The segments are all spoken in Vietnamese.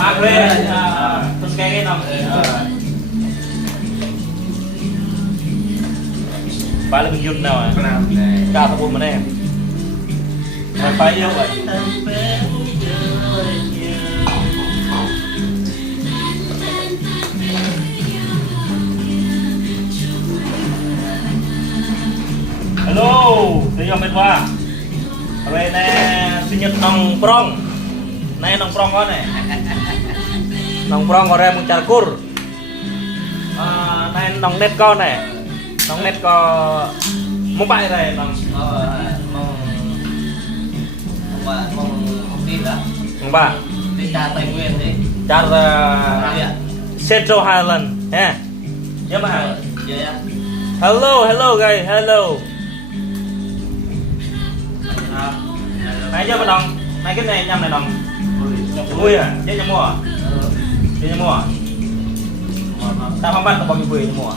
มาเลยต้นแกงไอ้น้องไปแล้วมันหยุดแล้วอ่ะกล้าทำบุญมาแน่ไปเยอะไปฮัลโหลจะยอมเป็นว่าอะไรแน่sinh nhật nong prong này nong prong có này nong prong có ra một char cur này nong net con này nong net có một bài này nong mong ba đi cha Tây Nguyên đi char Central Highland ha nhớ mà hello hello guys hello này cho mà đồng này cái này nhâm này đồng vui à chứ nhâm mua chứ nhâm mua tao không bắt được bao nhiêu vui nhâm mua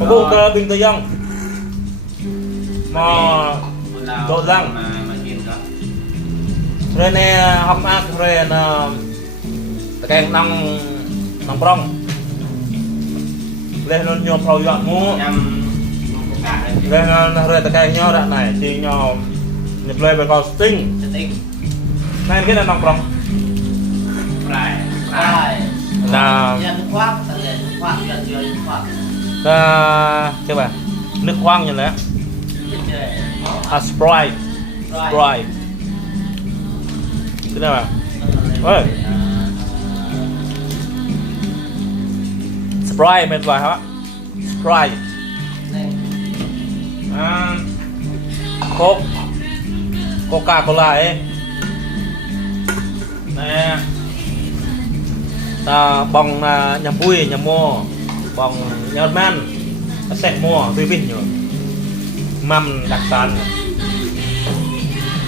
có bộ cơ bình tây dông mò độ răng rồi nè học ác rồi nè cái nòng nòng prong lên luôn nhôm phao dọn mua lên rồi tất cả nhau đoạn này thì nhau nhập lên về con sting này cái là nòng prong là cái bạn nước khoáng như thế Sprite Sprite cái nào ơi Sprite mình vài hả Sprite Coke Coca Cola ấy nè bong nhầm bùi nhầm mua bong nhầm man xét mua tùy bình nhở mâm đặc sản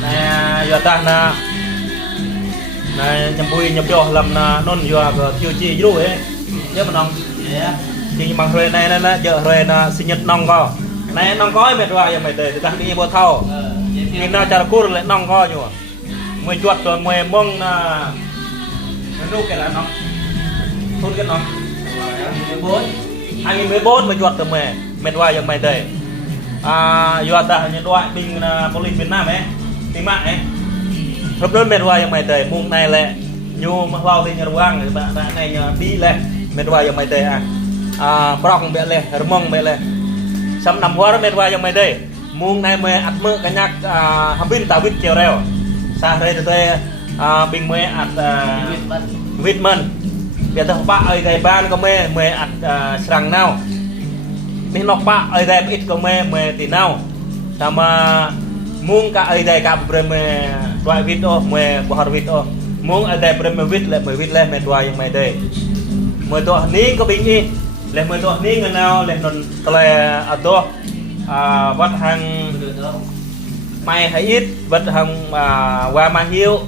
nè giờ ta nè nhầm bùi nhầm cho làm non giờ chưa chi dữ ấy nhớ mà nong thì bằng rồi này là giờ rồi là sinh nhật nong co này nong có mệt rồi giờ mày để tăng đi bao thâu khi nào chả cút lại nong co nhỉ mày chuột rồi mày mông nó nuôi cái là nong thôn cái nong 2014 mày chuột rồi mày mệt rồi giờ mày để giờ ta nhận loại bình police Việt Nam ấy tính mạng ấy lúc đó mệt rồi giờ mày để mùng này lại nhu mà vào thì nhà ruang người bạn đã này đi lên mệt rồi giờ mày để prong bẹ lên mông bẹ lên sắm nằm hoa mệt rồi giờ mày để mùng này mày ăn mỡ cái nhắc hầm pin tàu vít chiều reo xa đây từ đây bình mày ăn vít mần bây giờ bạn ở đây ban có mày ăn sằng nào mình nọc bạn ở đây ít có mày thì nào sama mung cả ở đây cả mày loại vít ô mày bỏ vít ô mung ở đây mày vít lại mày đoài mày đây mày tôi ní có bình đi lên mày tôi ní người nào lên nón tele ở đó vật hàng mày hay ít vật hàng qua mà hiu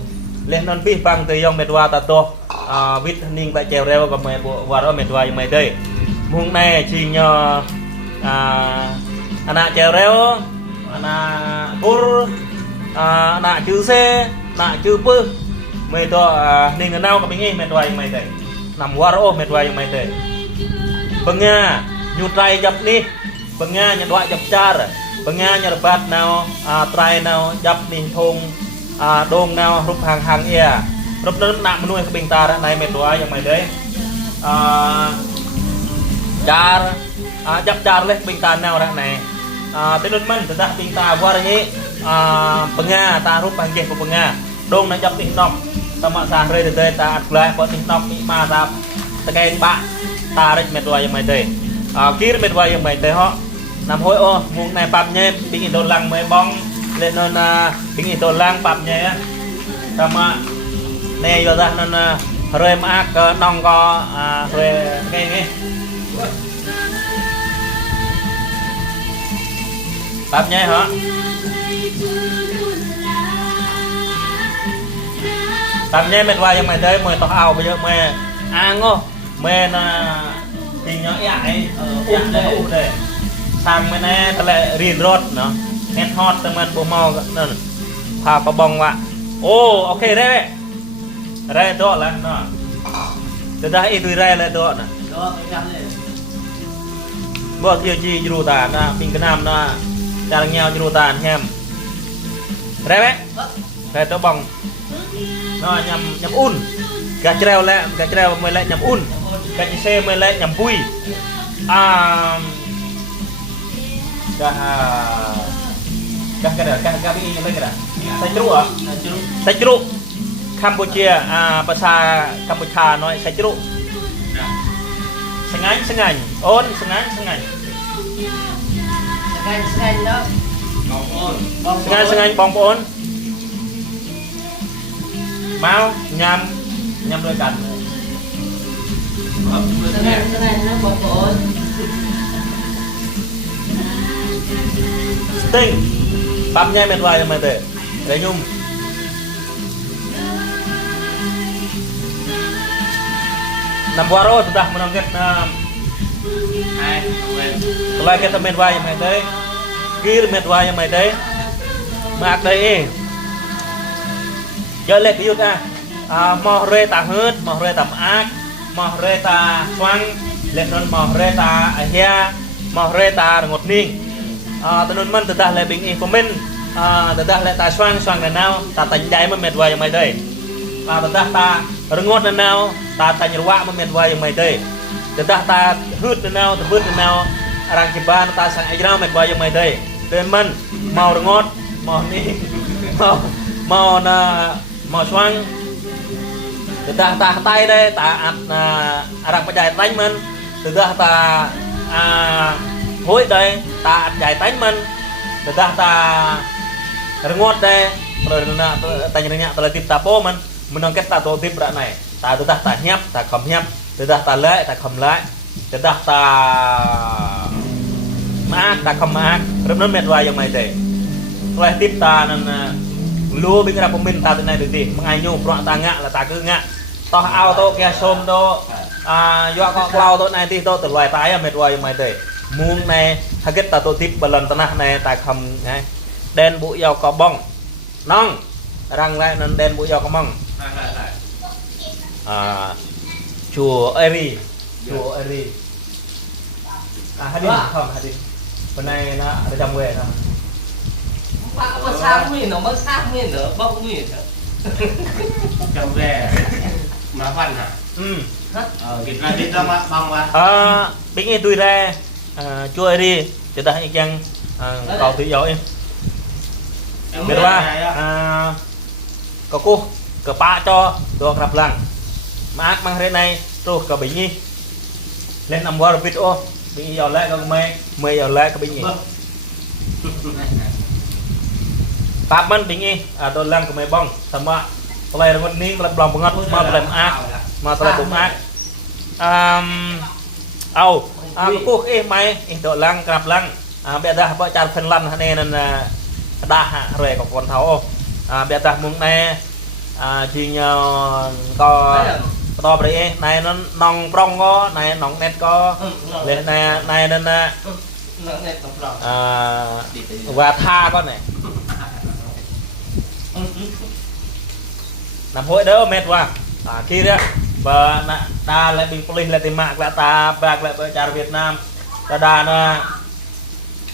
lên nón pi bằng từ dòng mày đoa ta to vít ninh tại treo reo còn mày vào đó mày đoài mày đây mung này chỉ nhờ anak treo reo anak kur anak chữ xe anak chữ pư mày to ninh người nào có bình đi mày đoài mày đây nằm qua đó mệt vay mày thế bưng nha nhu trai dập đi bưng nha nhận loại dập char bưng nha nhận bát nào trai nào dập đình thùng đôn nào rụp hàng hàng ia rụp lớn nặng nuôi cái bình ta đã này mệt vay mày đấy char dập char lên bình ta nào đã này tên đơn mình từ ta bình ta qua đây nhé bưng nha ta rụp hàng kẹp của bưng nha đôn nó dập đình nọc sama sahre từ đây ta lại có tiếng nọc bị ma ta cái bạn ta đấy mệt vay mày đây kia mệt vay mày đây họ nằm hối ô vùng này bắp nhé bình đồ lăng mới bong lên nên bình đồ lăng bắp nhé sama này giờ ra nên rồi mà nong có rồi cái nghe bắp nhé hả tạm nhé mệt vay mày đây mày tao ao bây giờ mày ăn ngô mày là tình nó ấy đây sang bên này ta lại riêng rót nó hết hot tao mình bộ màu พาก็บองวะโอ้โอเคได้ได้ตัวแล้วเนาะจะได้อีกตัวได้แล้วตัวน่ะบ่เกี่ยวจีจูตานะปิงกระนำนะจางเงาจูตาแฮมได้ไหมได้ตัวบองเนาะยำอุ่นกะเจลแล้วกะเจลไม่แล้วยำอุ่นกะจิเซ่ไม่แล้วยำปุยกระดาษกระบี่อะไรกระดาษใส่จุ๊อ่ะใส่จุ๊กัมพูชีภาษากัมพูชาน้อยใส่จุ๊สงายโอนสงายแล้วสงายบองโอนเมายำด้วยกันสงายนะบองโอนสติ้งปั๊มใหญ่เป็นวายยังไงเตะเดี๋ยวยุ่มน้ำวาโรสุดามันน้ำเก็ตน้ำkalau kita main wayang main deh, kir main wayang main deh, mak deh, giờ lệ kêu ta, mò rê ta hớt, mò rê ta ác, mò rê ta xoang, lệ non mò rê ta ahia, mò rê ta ngột niên, tụi mình từ ta lệ bình yên của mình, từ ta lệ ta xoang là nào, ta thành dài mà main wayang main deh, và từ ta ngột là nào, ta thành nhựa mà main wayang main deh. Tetap ta hút nào, ta hút nào, orang kiban ta sang aja nak buat yang mai deh. Teman mau rengot, mau ni, mau suang. Tetap ta tay deh, ta orang penjahit tanya man. Tetap ta hoi deh, ta jahit tanya man. Tetap ta rengot deh. Kalau nak tanya telah tip tapo man, menangkap ta tu tip berat naik. Ta tetap ta hiap, ta kom hiap. Tetap ta lệ, ta không lệ, tetap ta mát, ta không mát, rất nó mệt vài giống này thế. Rồi tiếp ta nên lúa bên ra của mình ta từ này được gì, mà ai nhung bọn ta ngạ là ta cứ ngạ, to ao to kia xôm to, dọa có lao to này thì to từ loài tái mệt vài giống này thế. Muông này, hay kết ta to tiếp một lần ta này ta không này, đen bụi dầu có bông, nong, răng lại nên đen bụi dầu có bông. Chùa Eri hadin không hadin bên này nó ở trong quê thôi mà sang miền nó mất sang miền nữa bông miền trong quê mà văn hả Việt Nam đi ra mà bông mà bên nghe tôi ra chùa Eri chúng ta hãy chăng cầu tự do em biết qua có cô có ba cho tôi gặp lần mà mang thế này rồi cả bình nhi lên nằm qua rồi biết ô bị giờ lại con mê giờ lại cả bình nhi pháp mình bình nhi tôi làm của mày bong thầm ạ tôi là con ní làm lòng ngọt mà làm ác mà tôi là bụng ác cô mày tôi lăng gặp lăng bây giờ vợ chồng phân lăn nên là đa rồi còn con tháo bây giờ muốn này chỉ nhờ có to đấy này nó nòng prong có này nòng net có lên này nên và tha con này làm hội đỡ mệt quá kia đấy và ta lại bình police lại tìm mạng lại ta bạc lại với cha Việt Nam ta đà nó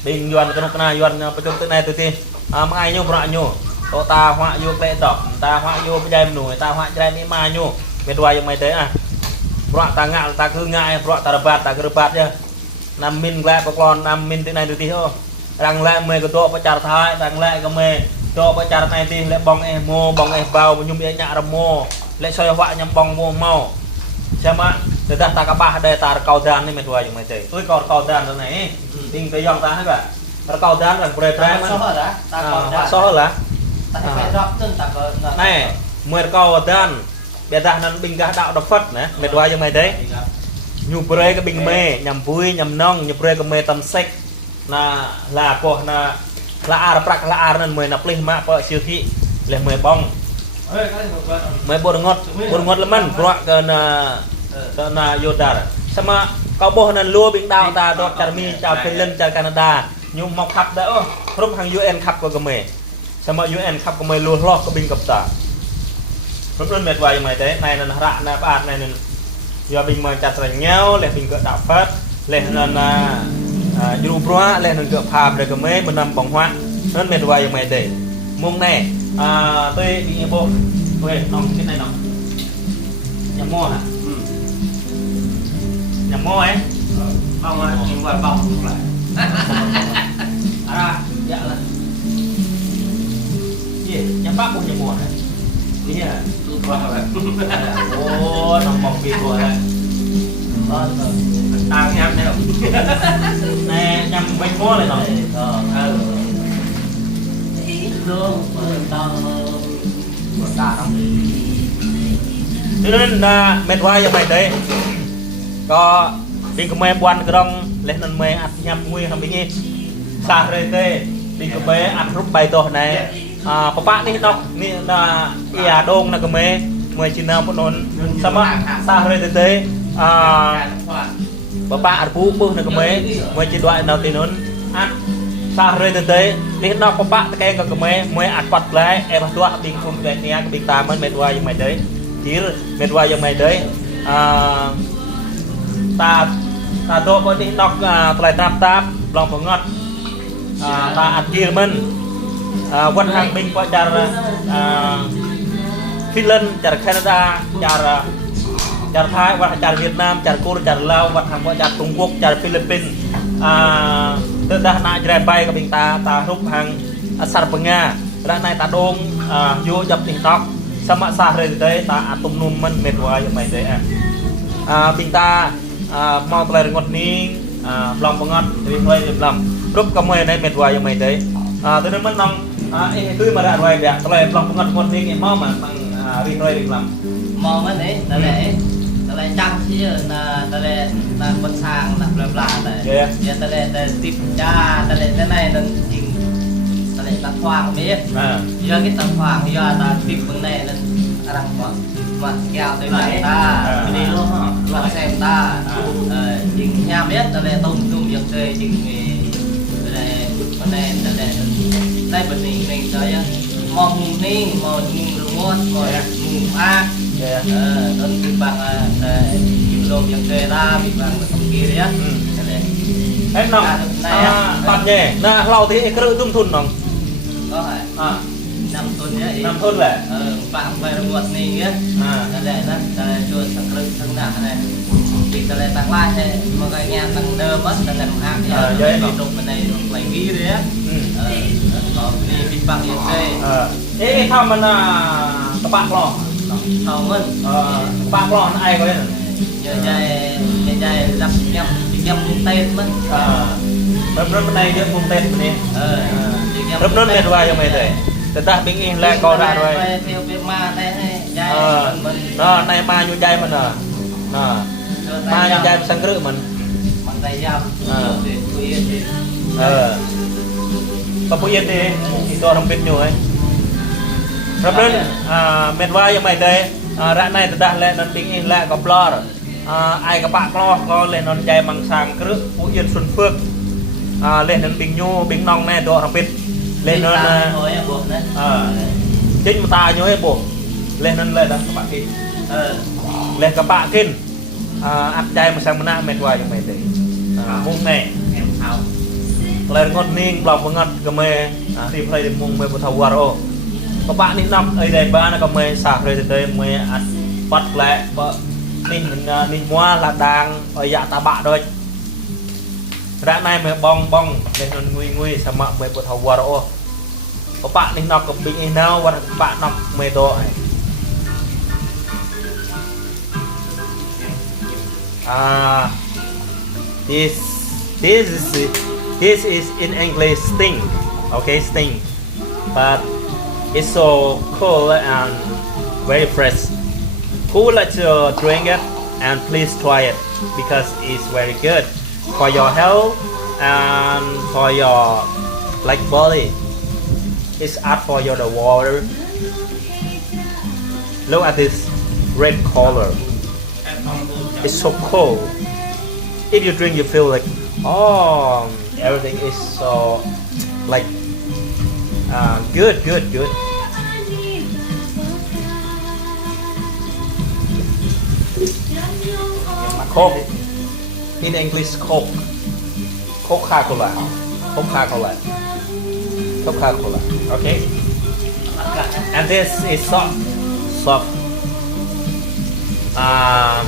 bình yuan cái này yuanประชุม này từ tiên mà ai nhung bọa nhung ta họa vô lệ đỏ ta họa vô bây giờ nổi ta họa trái ní ma nhung mệt hoài giống mày thế bọa ta ngạo ta cứ ngại bọa ta bạt ta cứ bạt chứ nằm min lại có con nằm min thế này từ tí thôi rằng lại mày có to có chặt thái rằng lại có mày to có chặt này thì lại bong em mô bong em bao nhung bị nhạ làm mô lại soi họa nhầm bong mô màu xem ạ từ ta ta các bạn đây ta cầu đàn nên mệt hoài giống mày thế tôi còn cầu đàn rồi này tinh tới dòng ta hết cả ta cầu đàn rằng bề trái mà so là này mười cầu đàn bây giờ nó bình ga đạo độc Phật nè mệt hoài giống mày đấy nhục bơi cái bình mê nhầm vui nhầm nong nhục bơi cái mê tâm sách là của là ar prak là ar nên mười nạp linh mạ vợ siêu thị là mười bong mười bột ngọt là mình bọa cái là yodar sama kau boh nên lúa bình đào ta đọt chả mi chào Finland chào Canada nhưng mọc khắp đỡ rung hàng UN khắp của cái mê sama UN ขับก็ไม่รู้ลอกก็บินกับตาเริ่มเม็ดวายยังไงแต่ในนั้นระในบ้านในนั้นยาบินมาจัดอะไรเงี้ยวเลยบินเกิดดาบฟัดเลยนั่นยูบรัวเลยนั่นเกิดพาไปก็ไม่มันนำปองหัวนั่นเม็ดวายยังไงแต่มุ่งแน่tôi bị bộ tôi nòng cái này nòng nhà mua hả nhà mua ấy bong á nhưng mà bong lại dạ là gì nhà bác cũng nhà mua này đi à ô nòng bọc bị rồi tao nhắm đấy nè nhằm bánh mua này nòng cho nên mệt quá như vậy đấy có đi cùng em quan cái đông lên nên mày ăn nhâm nguy không biết gì xa rồi thế đi cùng mày ăn rút bài tổ này papa đi đâu ni là ia đông là cùng mày mày chỉ nào một nón sama xa rồi thế papa ăn bú bú là cùng mày chỉ đoạn nào thì nón ăn xa rồi thế đi nào papa cái cái cùng mày ăn quạt lại em ăn tua đi cùng cái này cái ta mới mệt quá như vậy đấy chỉ mệt quá như vậy đấy ta tôi có đi nóc lại tap lòng bằng ngọt ta ăn kia mình quân hàng binh qua char Finland char Canada char Thái và char Việt Nam char Cô char Lào và hàng qua char Trung Quốc char Philippines từ đó nãy giờ bay cái bình ta rút hàng Sarpanga ra này ta đông vô dập đi nóc sama sah rồi đấy ta atom num mình mệt quá như vậy đấy bình ta mau lại ngọt ní lòng bằng ngọt thì hơi được lòng lúc có mày này mệt hoài như mày đấy tôi nói mất lòng cứ mà đã hoài vậy lại lòng bằng ngọt ní cái mau mà bằng đi hơi được lòng mò mới đấy ta lại chăm chứ là ta lại là con sang là bla bla này giờ ta lại tiếp cha ta lại cái này là chỉnh ta lại ta khoang biết giờ cái ta khoang giờ ta tiếp bên này là rằng mà kẹo tới vậy ta đi luôn mà xem ta chỉnh nha biết ta lại tung việc chơi chỉnh này bên này ta lại đây bên này mình tới mong ninh mong luôn rồi mùng a đơn bị bằng chịu lộn việc chơi ta bị bằng không kia đấy em nào bạn nhỉ na lau thì cái rượu tung thun nòng có phải năm tuần nhé 5 tuần lẻ bạn về một này nhé để nó chuột thằng lưng thằng nặng này thì ta lại tăng lai thế mà cái nhà tăng đơm mất ta làm hàng thì cái đục bên này lại ghi đấy có đi bị bằng như thế cái thao mình các bạn lo không mình bạn lo ai có đấy giờ dài làm nhầm tên mất bên này được mùng tên này rất lớn lên vai cho mày đấyแต่ตาบิงอิงแรงก็ได้ด้วยในมาอยู่ใจมันน่ะมาอยู่ใจมันสังเกตมันปะปุยนดีอีตัวทำเป็นอยู่ไงรับนั้นเม็ดว่ายังไม่ได้ร้านในแต่ตาแรงนั้นบิงอิงแรงก็ปลอดไอ้กับปากปลอดก็เล่นนอนใจมังสังเกตปุยนสุนเฟือกเล่นนั้นบิงยูบิงนองแน่ตัวทำเป็นlên nó chính mà ta nhớ hết bộ lên nó lên đó các bạn kia lên các bạn kia ăn chay mà sang mà na mệt hoài cho mày đấy mung này lên ngon niên lòng mà ngon cái mày tìm thấy được mung mày một thầu quaro các bạn đi năm ở đây ba nó có mày sạc rồi tới mày ăn bắt lại nín mua là đang ở dạ ta bạ thôi ra này mày bong lên nó nguy sao mà mày một thầu quaro các bạn đi nọc bị nào và các bạn nọc mày đồ this is in English sting, okay, sting, but it's so cool and very fresh. Who would like to drink it? And please try it because it's very good for your health and for your like body. It's out for your the water. Look at this red color. It's so cool. If you drink, you feel like everything is so like good Coke in English Coca Cola okay and this is soft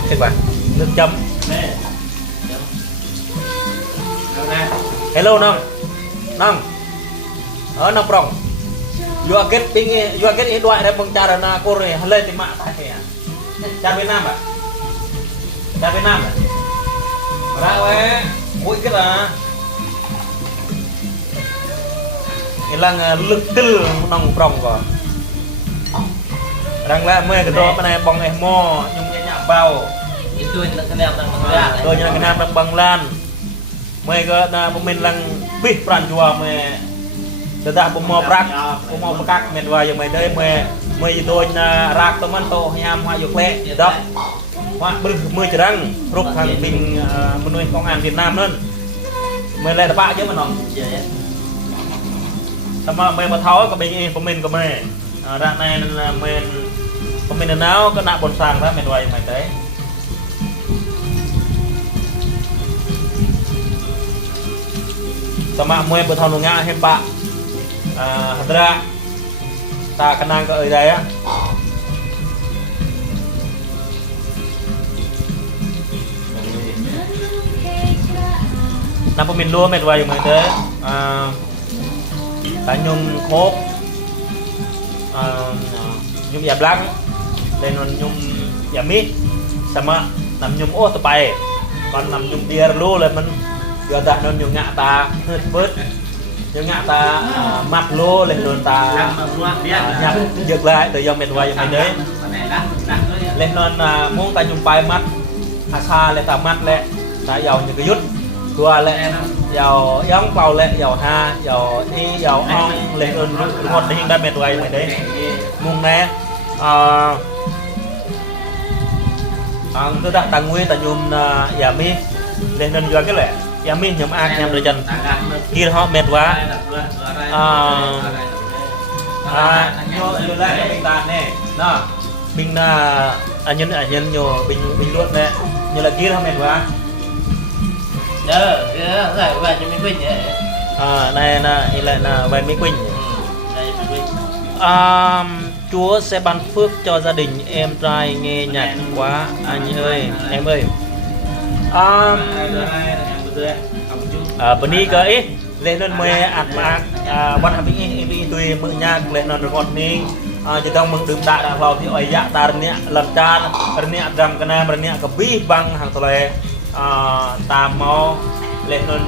thế bạn nước chấm hello nong nong prong you are getting đoạn đấy bằng trà na cô rồi lên thì mạng phải à trà Việt Nam ra về mũi cái là cái là lực tư nong prong rồi đang lại mê cái đó bên này bằng em mò nhung nhẹ nhàng bao itu yang kena yang bang rồi như cái nam đang bằng lan mê cái là mình đang biết pran chùa mê từ đã bông mò bạc các miền ngoài giờ mày đây mê gì tôi rạc tôm ăn tô nham hoa dược lệ đó hoa bự mưa chỉ răng rục thằng mình nuôi công an Việt Nam luôn mê lại là bạ chứ mà nó mà mê mà tháo có bình của mình đoạn này là mình của mình là nào có nạp bồn sàng đó mình ngoài mày tới sama mue betul nungnya hebat hadra ta kenang ke đây á nằm của mình luôn mệt vài mày tới ta nhung khốp nhung dạp lăng lên nhung dạp mít sama nằm nhung ô tụi bay còn nằm nhung bia luôn là mình giờ ta nên nhung ngã ta hơi bớt nhung ngã ta mặt lô lên luôn ta nhặt giật lại từ dòng miền ngoài dòng đấy lên nên muốn ta nhung bay mắt hà sa lên ta mắt lên ta giàu những cái dút tua lên giàu giống bao lên giàu ha giàu đi giàu ong lên ơn một hình đa miền ngoài đấy mùng nè tôi đã tăng nguyên ta nhung giả mi lên nên do cái lẽ giả mi nhóm ăn nhằm đời chân kia họ mệt quá như lại cái bình tàn này nó bình anh nhân nhiều bình luôn nè như là kia họ mệt quá rồi về cho Mỹ Quỳnh này lại là về Mỹ Quỳnh Chúa sẽ ban phước cho gia đình em trai nghe nhạc quá anh ơi em ơi bên đi cái lên lên mê ăn mạc bắt học đi tùy mượn nhạc lên nó được ngọt ninh chỉ trong mừng đừng đã vào thì ỏi dạ ta nè lần cha nè đầm cái nam nè cái bí băng hàng tole ta mau lên nên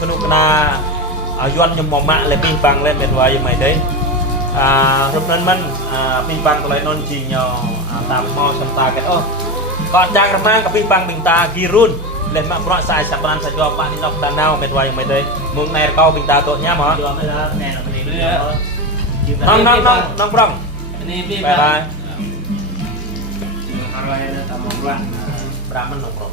phân nụ na doan nhom mỏng mạ lên bí băng lên bên ngoài mày đấy lúc nên mình bí băng tole non chỉ nhỏ ta mau xem ta cái còn trang làm mang cái bí băng mình ta girun lên mạng bọt xài sạp ban sài gòn bạn đi dọc đàn nào mệt vay mày đây mùng này câu bình ta tội nhá mà nong prong bye bye berapa nong prong